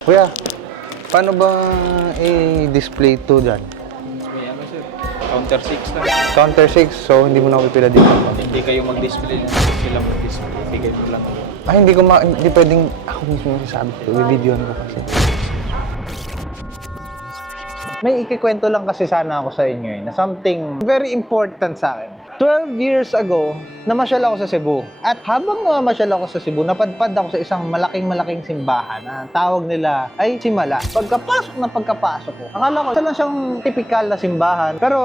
Kuya, paano ba i-display to dyan? May ano sir, counter 6 lang. Counter 6, so hindi mo na ako pipila dito. Hindi kayo mag-display, sila mag-display. Bigay mo lang. Ay, hindi pwedeng ako mismo masasabi ko. Bibidyoan ko kasi. May ikikwento lang kasi sana ako sa inyo na something very important sa akin. 12 years ago, namasyal ako sa Cebu. At habang namamasyal ako sa Cebu, napadpad ako sa isang malaking simbahan na tawag nila ay Simala. Pagkapasok ko, akala ko isa lang siyang typical na simbahan. Pero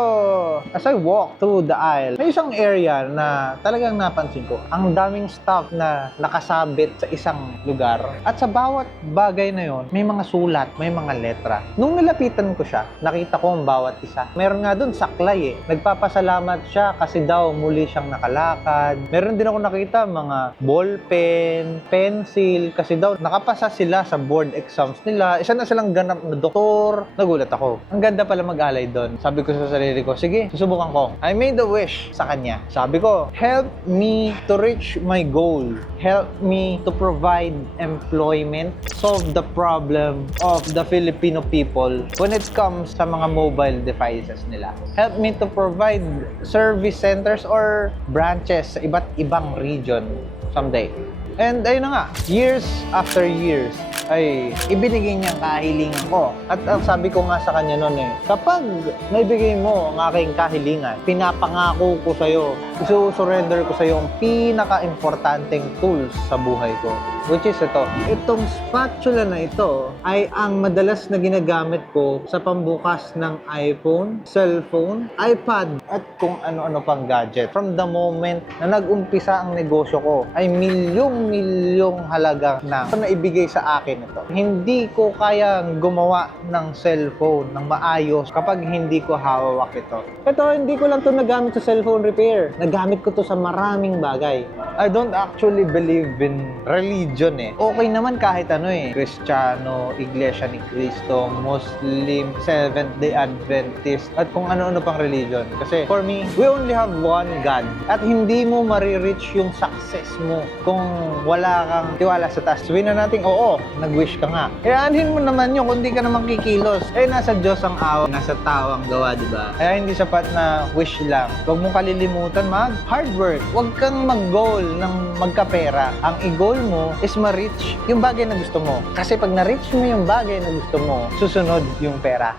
as I walk through the aisle, may isang area na talagang napansin ko. Ang daming stuff na nakasabit sa isang lugar. At sa bawat bagay na yon, may mga sulat, may mga letra. Nung nilapitan ko siya, nakita ko ang bawat isa. Meron nga dun saklay eh. Nagpapasalamat siya kasi daw muli siyang nakalakad. Meron din ako nakita mga ballpen, pencil, kasi daw nakapasa sila sa board exams nila. Isa na silang ganap na doktor. Nagulat ako. Ang ganda pala mag-alay doon. Sabi ko sa sarili ko, sige, susubukan ko. I made a wish sa kanya. Sabi ko, help me to reach my goal. Help me to provide employment. Solve the problem of the Filipino people when it comes sa mga mobile devices nila. Help me to provide service centers or branches sa iba't ibang region someday. And ayun na nga, years after years, ay ibinigay niya ang kahilingan ko. At ang sabi ko nga sa kanya noon kapag naibigay mo ang aking kahilingan, pinapangako ko sa'yo, isusurrender ko sa'yo ang pinaka-importanteng tools sa buhay ko. Which is ito. Itong spatula na ito ay ang madalas na ginagamit ko sa pambukas ng iPhone, cellphone, iPad, at kung ano-ano pang gadget. From the moment na nag-umpisa ang negosyo ko, ay milyong halaga na naibigay sa akin ito. Hindi ko kayang gumawa ng cellphone ng maayos kapag hindi ko hawak ito. Ito, hindi ko lang ito nagamit sa cellphone repair. Nagamit ko to sa maraming bagay. I don't actually believe in religion Okay naman kahit ano Kristiyano, Iglesia ni Cristo, Muslim, Seventh-day Adventist, at kung ano-ano pang religion. Kasi for me, we only have one God. At hindi mo marireach yung success mo kung wala kang tiwala sa taas. Sabihin na natin, oo, nag-wish ka nga. Kaya anhin mo naman yun kung hindi ka naman kikilos. Nasa Diyos ang awa, nasa tao ang gawa, diba? Kaya hindi sapat na wish lang. Huwag mong kalilimutan hard work. Huwag kang mag-goal ng magkapera. Ang i-goal mo is ma-reach yung bagay na gusto mo. Kasi pag na-reach mo yung bagay na gusto mo, susunod yung pera.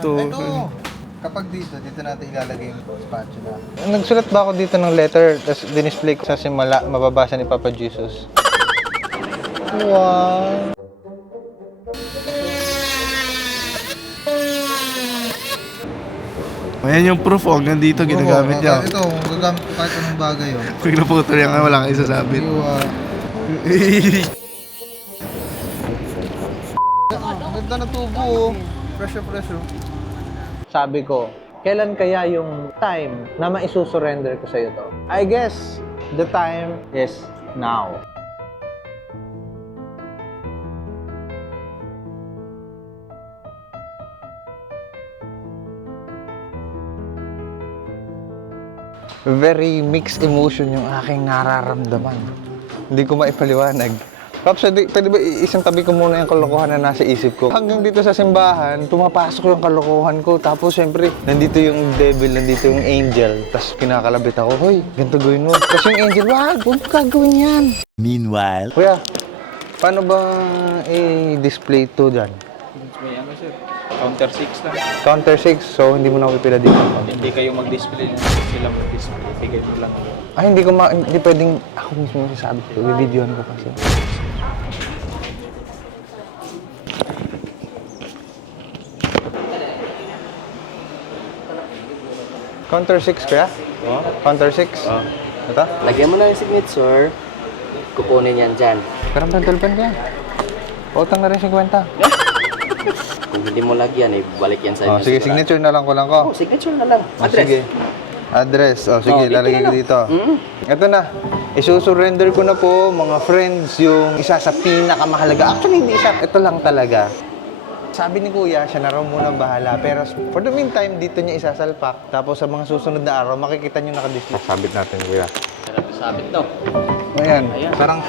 Ito! Kapag dito natin ilalagay yung spatula. Nagsulat ba ako dito ng letter, tapos dinisplay ko sa simala, mababasa ni Papa Jesus? Wow! Ayan yung proof, hanggang dito ginagamit niya. Ito, gagamit ko kahit anong bagay Pag naputol yan nga, wala kang isasabit. Ganda na tubo. Presyo. Sabi ko, kailan kaya yung time na maisusurrender ko sa'yo to? I guess the time is now. Very mixed emotion yung aking nararamdaman. Hindi ko maipaliwanag. Pops, pwede ba isang tabi ko muna yung kalokohan na nasa isip ko? Hanggang dito sa simbahan, pumapasok yung kalokohan ko. Tapos, syempre, nandito yung devil, nandito yung angel. Tapos, kinakalabit ako, hoy, ganito gawin mo. Tapos yung angel, huwag gagawin yan. Meanwhile, Kuya, paano ba i-display to dyan? May ano sir, counter 6 lang. Counter 6, so hindi mo na ako pipila dito. Hindi kayo mag-display, sila mag-display. Bigay mo lang. Ay, hindi pwedeng ako mismo masasabi ko. Bibidyoan ko kasi. Counter 6 kaya? Oh? Counter 6? Oh. Ito? Lagyan mo na yung signature, kukunin yan dyan. Pero ang tulpen kaya? Utang na rin 50. Kung hindi mo lagyan, balik yan sa inyo. Sige, signature na lang ko lang ko. Oh, signature na lang. Oh, Address. sige. Address. Sige, dito lalagay ko na. dito. Ito na. Isusurrender ko na po, mga friends, yung isa sa pinakamahalaga. Actually, hindi isa. Ito lang talaga. Sabi ni Kuya, siya na raw muna bahala. Pero for the meantime, dito niya isasalpak. Tapos sa mga susunod na araw, makikita niyo nakadisplay. Sabit natin, Kuya. Sabit to. Ayan, parang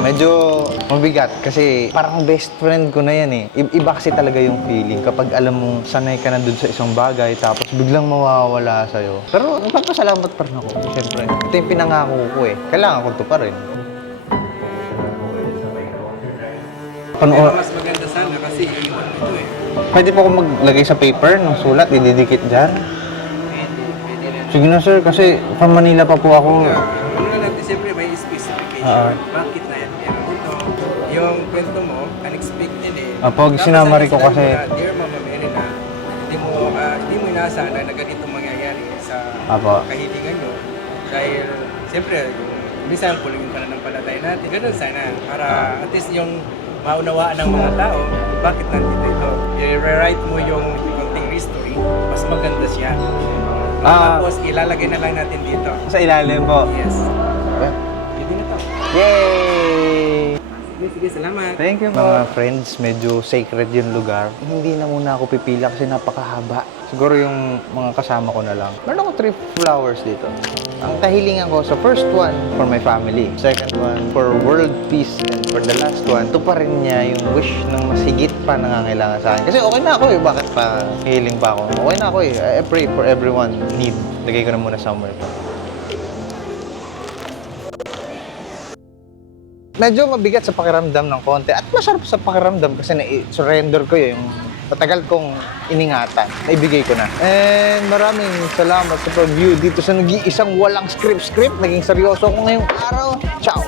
medyo mabigat kasi parang best friend ko na yan eh. Iba kasi talaga yung feeling kapag alam mong sanay ka na dun sa isang bagay tapos biglang mawawala sa'yo. Pero nagpapasalamat pa rin ako. Siyempre, ito yung pinangako ko eh. Kailangan ko ito pa rin. Mas maganda sana kasi iwan ito eh. Pwede po ako maglagay sa paper ng sulat, ididikit dyan? Pwede rin. Sige na sir, kasi from Manila pa po ako. Ano na natin, siyempre may specification. Bakit na yan? Pero ito, yung kwento mo, unexpected eh. Pag Tapos sinamari ko sinabi kasi... mo na, Dear Mama Mary na, hindi mo inaasahan na ganito mangyayari sa Apo. kahilingan nyo. Dahil, siyempre, minsan po yung pananampalataya natin. Ganun sana, para at least yung maunawaan ng mga tao, bakit nandito ito. I-rewrite mo yung konting history, mas maganda siya. Tapos, ilalagay na lang natin dito. Sa ilalim po. Yes. Pwede na to. Yay! Sige, salamat. Thank you mga friends, medyo sacred yung lugar. Hindi na muna ako pipila kasi napakahaba. Siguro yung mga kasama ko na lang. Meron ako 3 flowers dito. Ang kahilingan ko sa first one, for my family. Second one, for world peace. And for the last one, ito pa rin niya yung wish ng mas higit pa nangangailangan sa akin. Kasi okay na ako eh, bakit pa hiling pa ako? Okay na ako eh, I pray for everyone need. Lagay ko na muna somewhere to. Medyo mabigat sa pakiramdam ng konti at masarap sa pakiramdam kasi na-surrender ko yung matagal kong iningatan. Naibigay ko na. And maraming salamat sa pag-view dito sa nag-iisang walang script. Naging seryoso ako ngayong araw. Ciao!